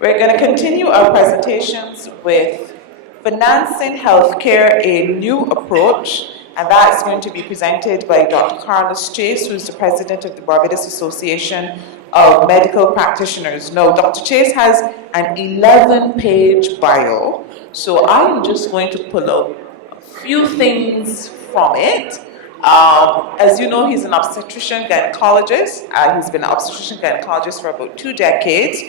We're going to continue our presentations with Financing Healthcare, a New Approach, and that's going to be presented by Dr. Carlos Chase, who's the president of the Barbados Association of Medical Practitioners. Now, Dr. Chase has an 11-page bio, so I'm just going to pull out a few things from it. As you know, he's an obstetrician gynecologist. He's been an obstetrician gynecologist for about 2 decades.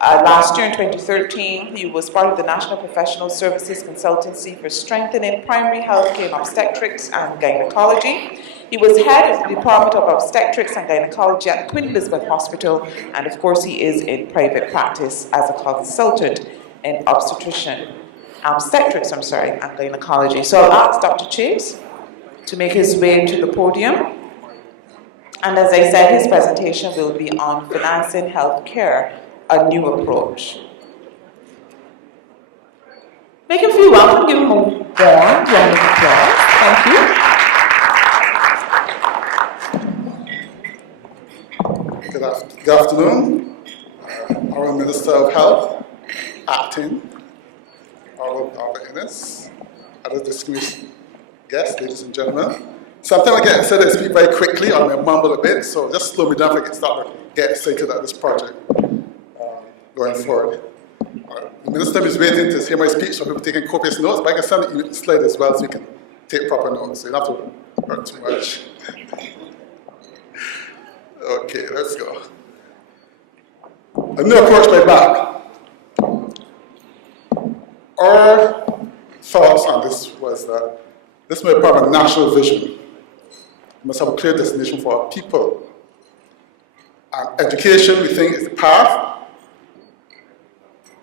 Last year in 2013, he was part of the National Professional Services Consultancy for Strengthening Primary Healthcare in Obstetrics and Gynecology. He was head of the Department of Obstetrics and Gynecology at Queen Elizabeth Hospital, and of course he is in private practice as a consultant in obstetrics and gynecology. So I'll ask Dr. Chase to make his way to the podium. And as I said, his presentation will be on financing healthcare, a new approach. Make him feel welcome, give him a warm round of applause. Thank you. Good afternoon. Our Minister of Health, acting, our Innes, other distinguished guests, ladies and gentlemen. Sometimes I get excited to speak very quickly, I may mumble a bit, so just slow me down if I get excited at this project. Going forward. The Minister is waiting to hear my speech, so people taking copious notes, but I can send you the slide as well so you can take proper notes, so you don't have to work too much. Okay, let's go. A new approach by BAMP. Our thoughts on this was that this may be part of a national vision. We must have a clear destination for our people. And education, we think, is the path.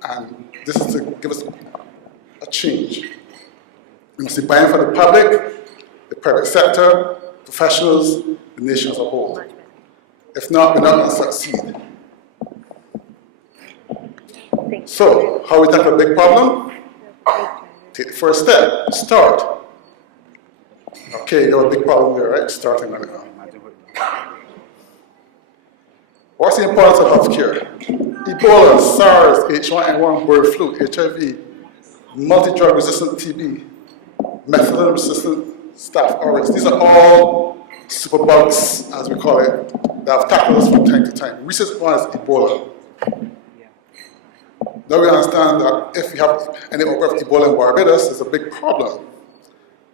And this is to give us a change. We must be buying for the public, the private sector, professionals, the nation as a whole. If not, we're not going to succeed. So, how we tackle a big problem? Take the first step, start. Okay, you have a big problem there, right? Starting right now. What's the importance of healthcare? Ebola, SARS, H1N1, bird flu, HIV, multi-drug resistant TB, methadone resistant staph aureus. These are all superbugs, as we call it, that have tackled us from time to time. Recent one is Ebola. Now we understand that if we have any outbreak of Ebola in Barbados, it's a big problem.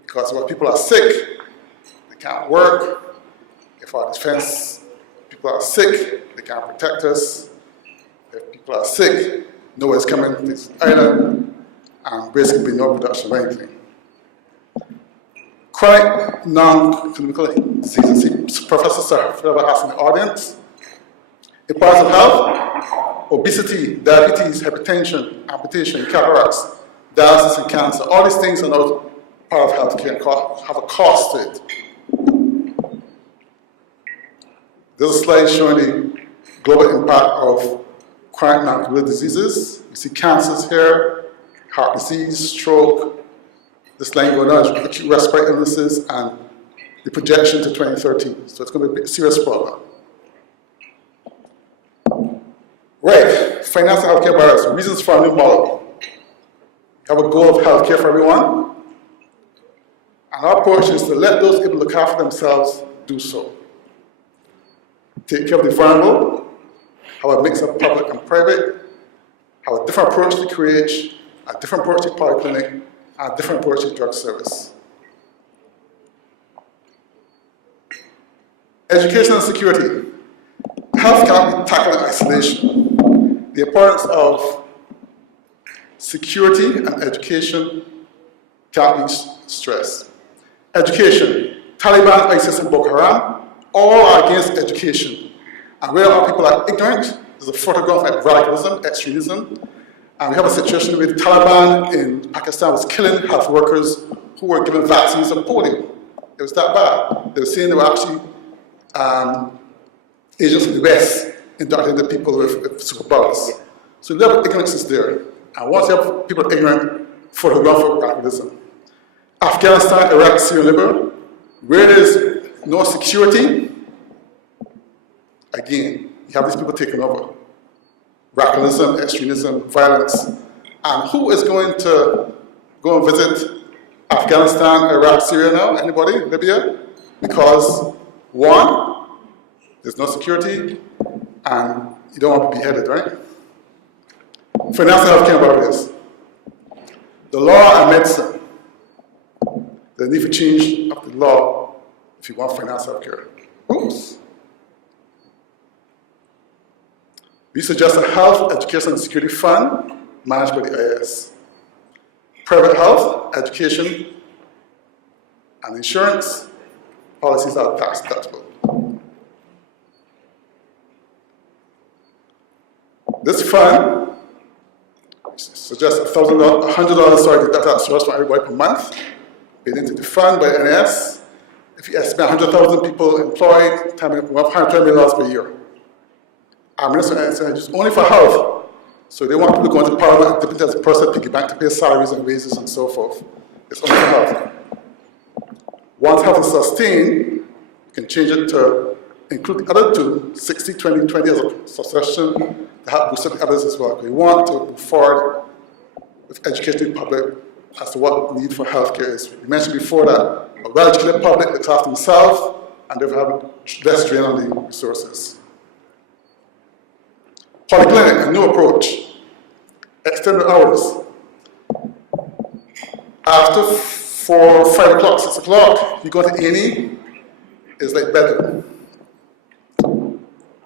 Because when people are sick, they can't work. If our defense people are sick, they can't protect us. If people are sick, no one's coming to this island, and basically no production of anything. Chronic non-clinical diseases. Professor Sandiford asked in the audience. In parts of health, obesity, diabetes, hypertension, amputation, cataracts, dialysis, and cancer. All these things are not part of healthcare and have a cost to it. There's a slide showing the global impact of chronic non-communicable diseases. You see cancers here, heart disease, stroke, this line going on, acute respiratory illnesses, and the projection to 2030. So it's going to be a serious problem. Right, financing healthcare barriers, reasons for a new model. We have a goal of healthcare for everyone. And our approach is to let those able to look after themselves do so. Take care of the vulnerable, have a mix of public and private, have a different approach to creation, a different approach to Polyclinic, and a different approach to drug service. Education and security. Health cannot be tackled in isolation. The importance of security and education can't be stressed. Education. Taliban, ISIS, and Boko Haram all are against education. And where our people are ignorant, there's a photograph of radicalism, extremism. And we have a situation where the Taliban in Pakistan was killing health workers who were given vaccines of polio. It was that bad. They were saying they were actually agents of the West indoctrinating the people with superpowers. So the level of ignorance is there. And once you have people ignorant, photograph of radicalism. Afghanistan, Iraq, Syria, Libya, where there is no security, again, you have these people taking over. radicalism, extremism, violence. And who is going to go and visit Afghanistan, Iraq, Syria now? Anybody? Libya? Because one, there's no security, and you don't want to be beheaded, right? Financial healthcare in Barbados. The law and medicine. The need for change of the law if you want financial healthcare. Oops. We suggest a health, education, and security fund managed by the IS. Private health, education, and insurance policies are tax deductible. This fund suggests $100 deducted source from everybody per month, paid into the fund by NS. If you estimate 100,000 people employed, times $120 million per year. Our minister is only for health. So they want people going to Parliament, dipping as a person, piggy bank to pay salaries and wages and so forth. It's only for health. Once health is sustained, you can change it to include the other two, 60, 20, 20 as a succession to help boost the others as well. We want to move forward with educating the public as to what the need for healthcare is. We mentioned before that a well-educated public looks after themselves and therefore have less drain on the resources. Polyclinic, a new approach. Extended hours. After 4, 5 o'clock, 6 o'clock, you go to A&E, it's like bedroom.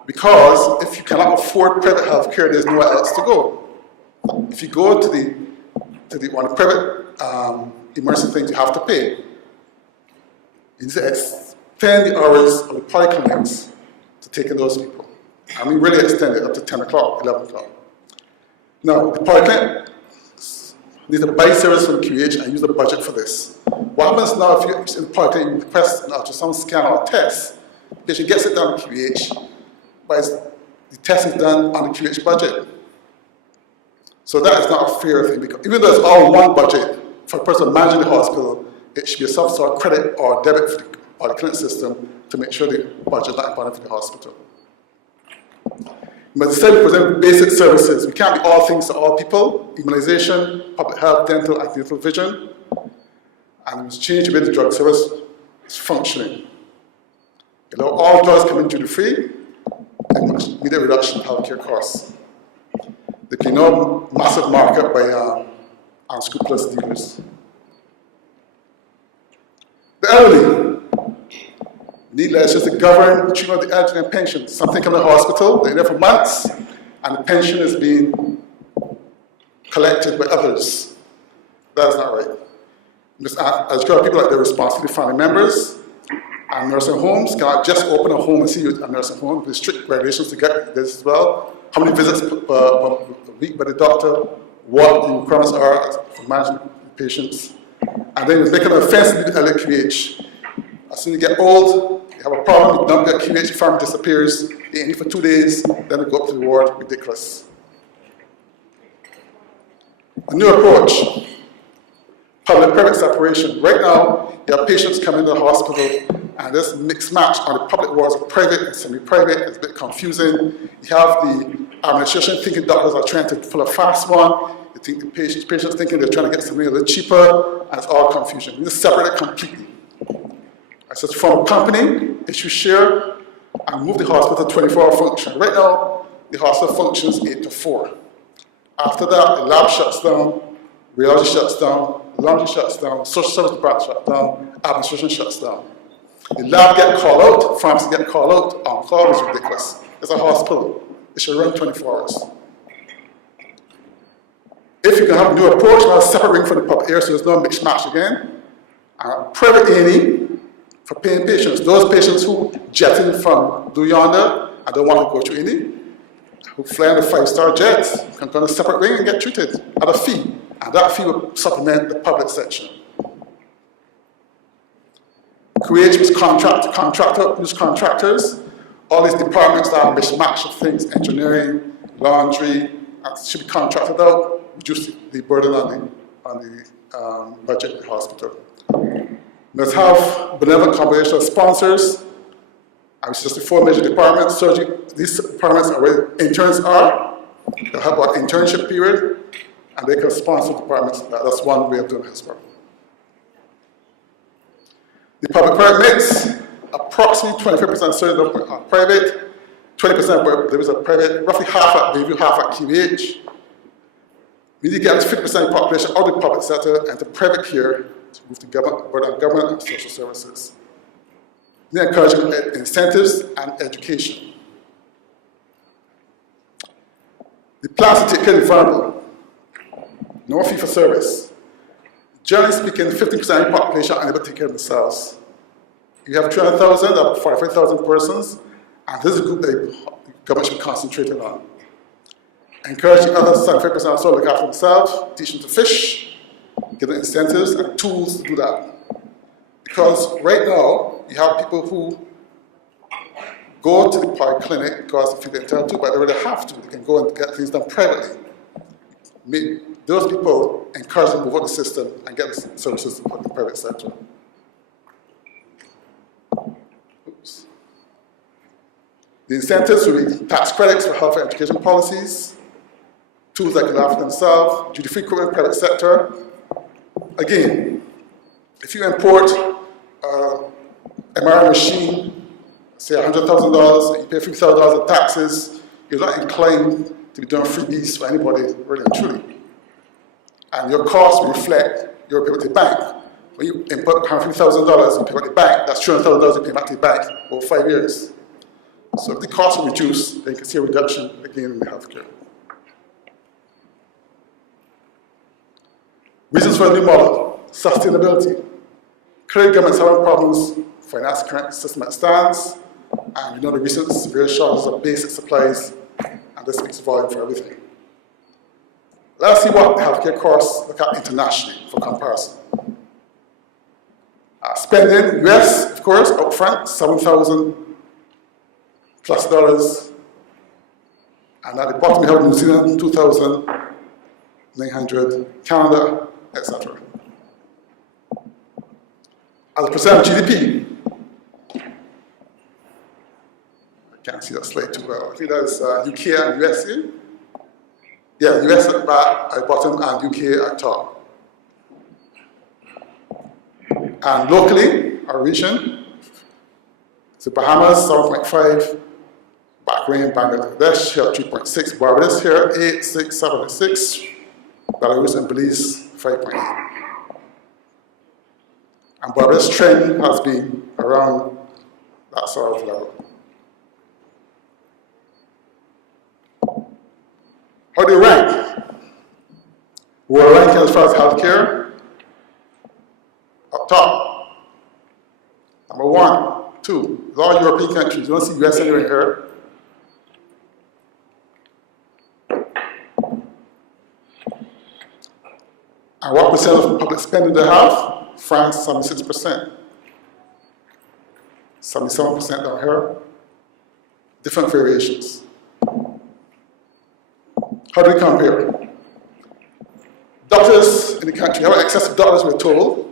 Because if you cannot afford private health care, there's nowhere else to go. If you go to one of the private emergency things, you have to pay. You need to extend the hours of the polyclinics to take in those people. And we really extend it up to 10 o'clock, 11 o'clock. Now, the polyclinic needs to buy service from QH and use the budget for this. What happens now if you're in the polyclinic, you request an ultrasound scan or a test, the patient gets it done on QH, but the test is done on the QH budget. So that is not a fair thing, because even though it's all one budget for a person managing the hospital, it should be some sort of credit or debit for the polyclinic system to make sure the budget is not important for the hospital. But instead we present basic services. We can't be all things to all people. Immunization, public health, dental, and dental vision. And we change the way the drug service is functioning. You know, all drugs come in duty-free, and immediate reduction in healthcare costs. There can be no massive markup by unscrupulous dealers. The elderly need legislation to govern the treatment of the elderly and pensions. Something come to the hospital, they're there for months, and the pension is being collected by others. That is not right. As people like their responsibility, family members, and nursing homes cannot just open a home and see you at a nursing home. There's strict regulations to get this as well. How many visits per week by the doctor, what the requirements are for managing patients. And then it's making an offense to the LQH. As soon as you get old, you have a problem, you dump your QH, your family disappears, you need for 2 days, then you go up to the ward, ridiculous. A new approach, public-private separation. Right now, you have patients coming to the hospital, and this mixed match on the public wards of private and semi-private is a bit confusing. You have the administration thinking doctors are trying to pull a fast one. You think the patients thinking they're trying to get something a little cheaper, and it's all confusion. You just separate it completely. I said, from a company, issue share, and move the hospital to 24-hour function. Right now, the hospital functions 8 to 4. After that, the lab shuts down, radiology shuts down, laundry shuts down, social service department shuts down, administration shuts down. The lab get called out, pharmacy get called out, on call is ridiculous. It's a hospital. It should run 24 hours. If you can have a new approach, now separate ring from the public area so there's no mixed match again. Private A&E for paying patients. Those patients who jet in from Blue Yonder and don't want to go to A&E, who fly in a 5-star jet, can go on a separate ring and get treated at a fee. And that fee will supplement the public section. QH was contractors. All these departments that are mismatch of things, engineering, laundry, should be contracted out, reduce the burden on the budget of the hospital. Let's have benevolent combination of sponsors. I was just the 4 major departments. Surgery, these departments are where interns are. They'll have an internship period, and they can sponsor departments. That's one way of doing this work. The public-private mix, approximately 25% students are private, 20% where there is a private, roughly half at Bayview, half at QH. We need to get 50% of the population out of the public sector and to private care to move to government and social services. We encourage incentives and education. The plans to take care of the vulnerable. No fee for service. Generally speaking, 50% of the population are unable to take care of themselves. You have 300,000, about 45,000 persons, and this is a group that the government should be concentrating on. Encouraging others, 75% or so, look after themselves, teach them to fish, give them incentives and tools to do that. Because right now, you have people who go to the Polyclinic because they feel entitled to, but they really have to. They can go and get things done privately. Those people encourage them to move out the system and get the services in the private sector. Oops. The incentives will be tax credits for health and education policies, tools that can look after themselves, duty-free equipment, private sector. Again, if you import an MRI machine, say $100,000, you pay $50,000 in taxes, you're not inclined to be doing freebies for anybody, really and truly. And your costs will reflect your payment to the bank. When you import $150,000 you pay back to the bank, that's $200,000 you pay back to the bank over 5 years. So if the costs will reduce, then you can see a reduction again in the healthcare. Reasons for a new model: sustainability. Clearly, governments having problems financing the current system as it stands, and we know the recent severe shortages of basic supplies, and this speaks volume for everything. Let's see what healthcare costs look at internationally for comparison. Spending, US, of course, upfront, $7,000 plus dollars, and at the bottom we have New Zealand, 2,900, Canada, etc. As a percent of GDP, I can't see that slide too well. I think that's UK and USA. Yeah, US at the bottom and UK at top. And locally, our region, so Bahamas, 7.5, Bahrain, Bangladesh, here 3.6, Barbados here, 8, 6, 7, and 6, Belarus and Belize, 5.8. And Barbados' trend has been around that sort of level. How do you rank? We're ranking as far as healthcare. Up top. Number 1, 2. It's all European countries. You don't see US anywhere here. And what percent of public spending they have? France, 76%. 77% down here. Different variations. How do we compare? Doctors in the country, how excess of doctors we're told.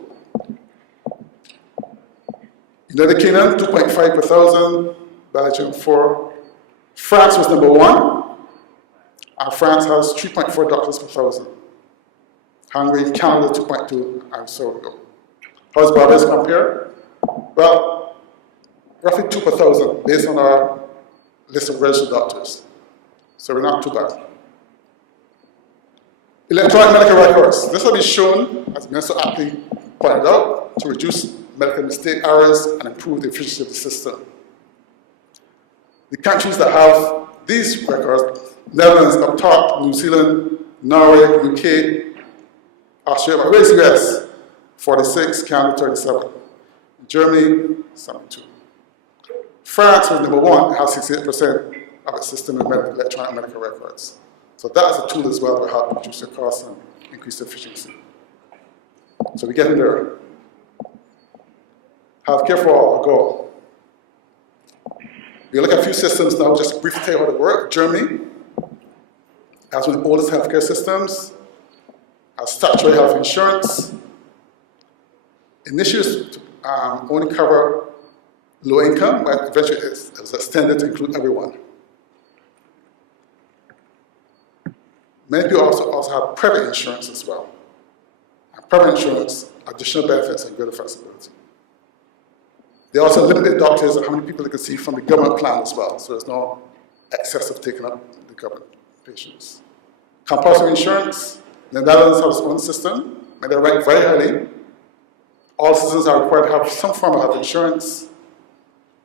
United Kingdom, 2.5 per thousand, Belgium 4. France was number 1, and France has 3.4 doctors per thousand. Hungary, Canada, 2.2, and so we go. How does Barbados compare? Well, roughly 2 per thousand, based on our list of registered doctors. So we're not too bad. Electronic medical records. This will be shown, as the Minister aptly pointed out, to reduce medical mistake errors and improve the efficiency of the system. The countries that have these records, Netherlands up top, New Zealand, Norway, UK, Australia, but where's US? 46, Canada 37, Germany 72. France was number 1, has 68% of its system in electronic medical records. So that is a tool as well to help reduce the cost and increase efficiency. So we're getting there. Healthcare for all, go. We look at a few systems now, just briefly tell you how they work. Germany has one of the oldest healthcare systems, has statutory health insurance. Initially, only cover low income, but eventually it was extended to include everyone. Many people also have private insurance as well. And private insurance, additional benefits and greater flexibility. They also limit the doctors and how many people they can see from the government plan as well, so there's no excessive taking up the government patients. Compulsory insurance, the Netherlands has its own system, and they're ranked very highly. All citizens are required to have some form of health insurance.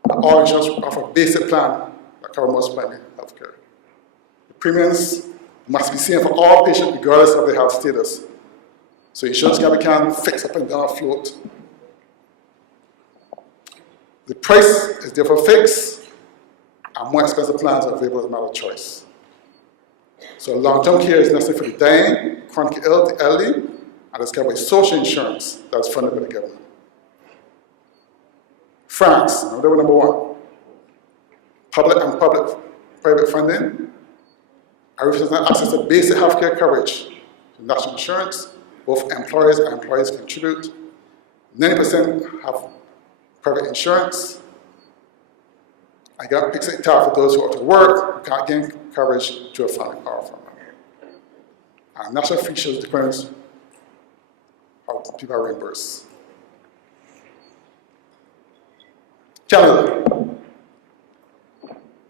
All insurance offer a basic plan that covers most primary health care. The premiums must be same for all patients regardless of their health status. So insurance company can fix up and down float. The price is therefore fixed, and more expensive plans are available as a matter of choice. So long-term care is necessary for the dying, chronically ill, the elderly, and it's covered by social insurance that is funded by the government. France, number one. Public and private funding. Everyone has access to basic healthcare coverage. National insurance, both employers and employees contribute. 90% have private insurance. I got fixed tab for those who are to work, who can't gain coverage to a family power from them. And national features depends how people are reimbursed. Canada.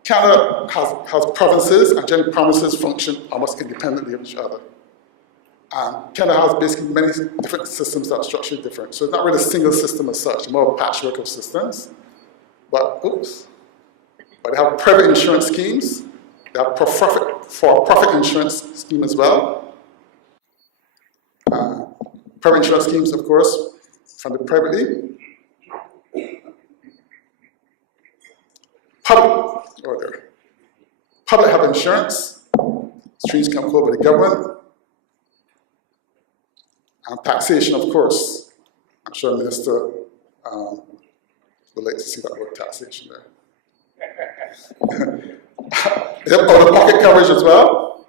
Canada has provinces, and generally provinces function almost independently of each other. And Canada has basically many different systems that are structured different. So it's not really a single system as such, more a patchwork of systems. But they have private insurance schemes. They have for-profit insurance scheme as well. Private insurance schemes, of course, funded privately. Public health insurance, streams can covered by the government. And taxation, of course. I'm sure the Minister would like to see that word taxation there. They have out-of-pocket coverage as well.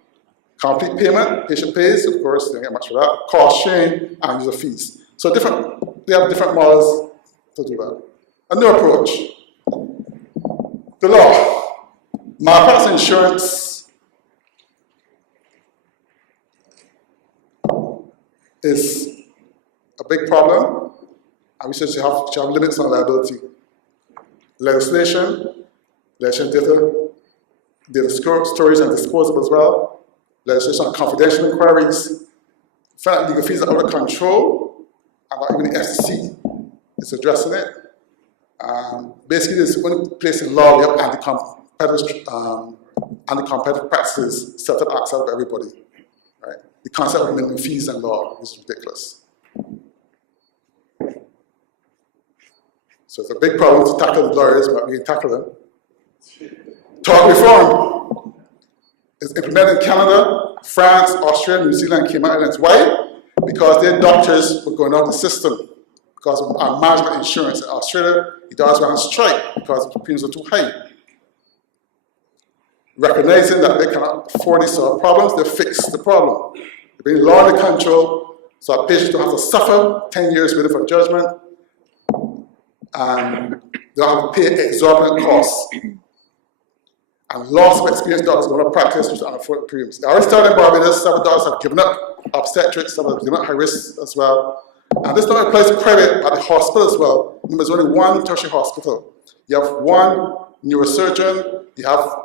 Complete payment, patient pays, of course, they don't get much for that. Cost sharing and user fees. So they have different models to do that. A new approach. The law. Malpractice insurance is a big problem, and we said you have limits on liability. Legislation data storage and disposal as well. Legislation on confidential inquiries. Fact legal fees are out of control, and not even the FCC is addressing it. Basically, there's one place in law we have anti-competitive practices set up outside of everybody. Right? The concept of minimum fees in law is ridiculous. So it's a big problem to tackle the lawyers, but we can tackle them. Tort reform is implemented in Canada, France, Australia, New Zealand, Cayman Islands. Why? Because their doctors were going out of the system. Because of our management insurance in Australia, the doctors went on strike because the premiums were too high. Recognizing that they cannot afford to solve problems, they fix the problem. They bring law under control so our patients don't have to suffer 10 years waiting for judgment, and they don't have to pay exorbitant costs. And lots of experienced doctors going to practice with unaffordable premiums. They already started in Barbados. Some doctors have given up obstetrics, some have given up high risk as well. And this not applies to private, but the hospital as well. There's only one tertiary hospital. You have one neurosurgeon, you have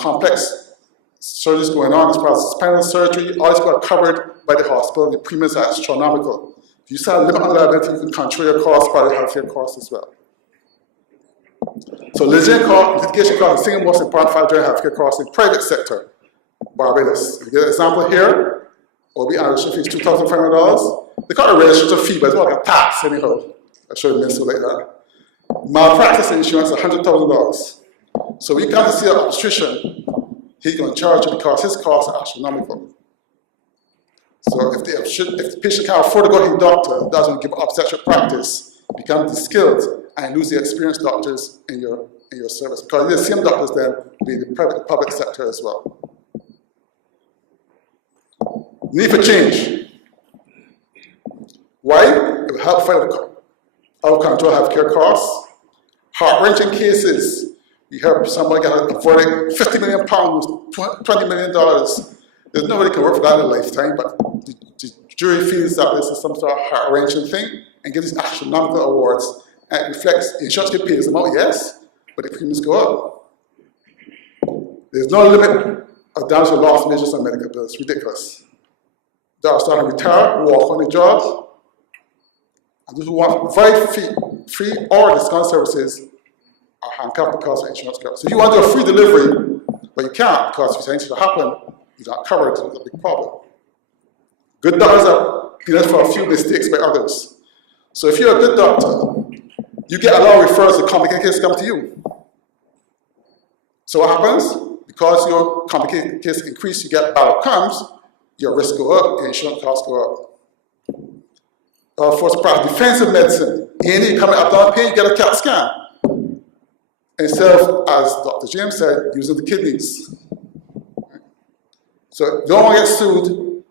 complex surgeries going on as far as spinal surgery. All these people are covered by the hospital. The premiums are astronomical. If you set a limit on liability, you can control your costs by the healthcare costs as well. So litigation costs is the single most important factor in healthcare costs in the private sector. Barbados. You get an example here. OB annual fee is $2,500. They call it a registration fee, but it's more like a tax anyhow. I show you minister like that. Malpractice insurance is $100,000. So we come to see an obstetrician, he's going to charge you because his costs are astronomical. So if the patient can't afford to go to his doctor, doesn't give obstetric practice, become de-skilled and lose the experienced doctors in your service. Because the same doctors then be in the public sector as well. Need for change. Why? It will help fight out control healthcare costs. Heart-wrenching cases. We heard somebody got a verdict, £50 million, $20 million. There's nobody can work for that in a lifetime, but the jury feels that this is some sort of heart-wrenching thing and gives these astronomical awards. And it reflects, insurance can pay this amount, yes, but the premiums go up. There's no limit of damage or loss measures on medical bills. It's ridiculous. Doctors starting to retire, walk on the job, and those who want very free or discount services are handcuffed because of insurance coverage. So if you want to do a free delivery, but you can't because if anything should happen, you're not covered, so it's a big problem. Good doctors are penalized for a few mistakes by others. So if you're a good doctor, you get a lot of referrals to complicated cases come to you. So what happens? Because your complicated case increase, you get bad outcomes, your risk go up, your insurance costs go up. For practice defensive medicine, you come up down pain, you get a CAT scan. Instead of, as Dr. James said, using the kidneys. So you don't want to get sued,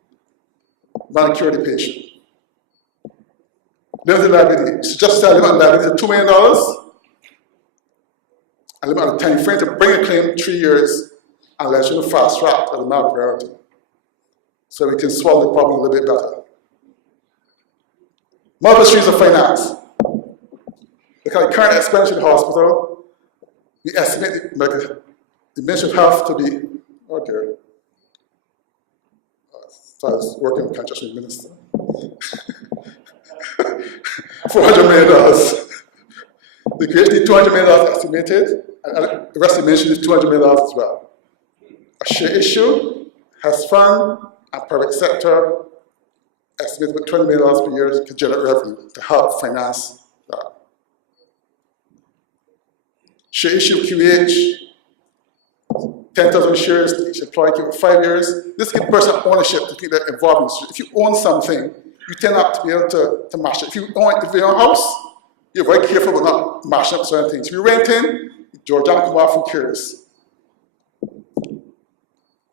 want to cure the patient. Limited liability. So just say limited liability to $2 million, and limit on the time frame to bring a claim 3 years, unless you're fast track at the matter priority. So we can swallow the problem a little bit better. Multiple streams of finance. Look at the current expenditure in the hospital. We estimate the Ministry of Health to be, oh dear. So I was working with Congestion Minister. $400 million. The creation $200 million estimated, and the rest of the ministry is $200 million as well. A share issue has fund and private sector estimated with $20 million per year to generate revenue to help finance that. Share issue QH, 10,000 shares to each employee for 5 years. This gives personal ownership to people that are involved in this. If you own something, you tend not to be able to match it. If you own your house, you're very careful about not mashing up certain things. If you're renting, Georgia come off and curious. And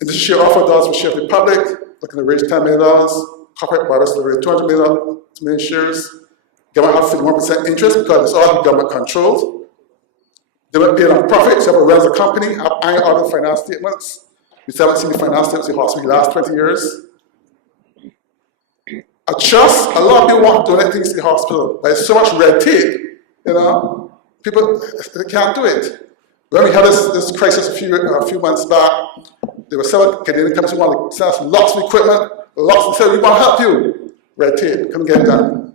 this share offer does for share of the public, looking to raise $10 million. Corporate Barbados to raise $200 million shares. Government has 51% interest because it's all government controlled. They were paid on profit, so runs the company, have annual audit finance statements. We still haven't seen the finance statements in the hospital the last 20 years. A trust, a lot of people want to donate things to the hospital, but there's so much red tape, people they can't do it. When we had this crisis a few months back, there were several Canadian companies who wanted to send us lots of equipment, lots, and said, we want to help you. Red tape, couldn't get it done.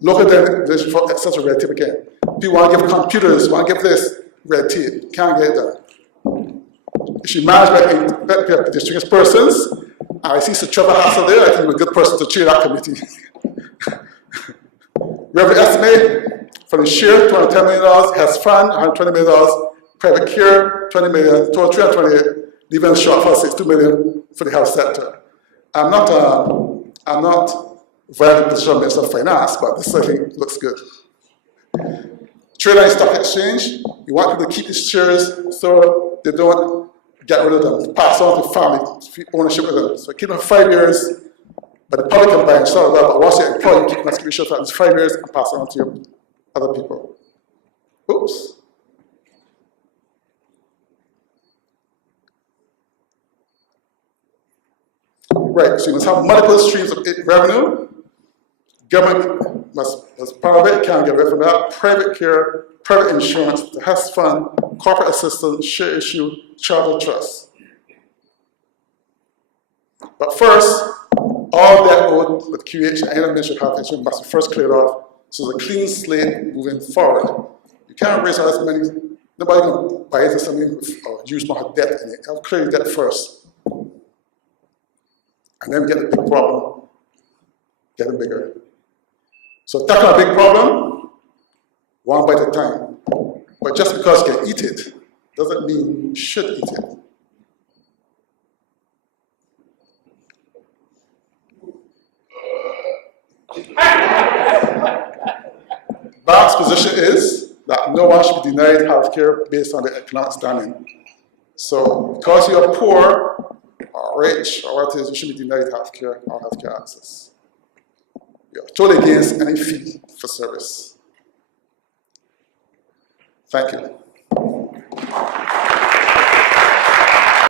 Local legislation for excessive red tape again. People want to give computers, want to give this, red tape, can't get it done. It should be managed by distinguished persons. I see Sir Trevor Hassel there, I think he's a good person to chair that committee. Revenue estimate for the share, $210 million, has fund, $120 million, private care, $20 million, total $328, leaving a shortfall of $62 million for the health sector. I'm not very position of Minister of Finance, but this I think looks good. Trade and stock exchange, you want people to keep these shares so they don't get rid of them, pass on to family ownership of them. So keep them for 5 years, but the public can buy and sell it, but once you're employed, you keep them as shares for at least 5 years and pass it on to your other people. Oops. Right, so you must have multiple streams of revenue. Government must part of it, can't get rid of that. Private care, private insurance, the health fund, corporate assistance, share issue, charter trust. But first, all that owed with QH and any Ministry of Health Insurance must be first cleared off, so it's a clean slate moving forward. You can't raise all this money, nobody can buy into something or use more debt in it. You have to clear your debt first. And then we get a big problem, getting bigger. So tackle a big problem, one bite at a time. But just because you can eat it, doesn't mean you should eat it. BAMP's position is that no one should be denied health care based on their economic standing. So because you are poor, or rich, or what it is, you should be denied health care or health care access. We are totally against any fee for service. Thank you.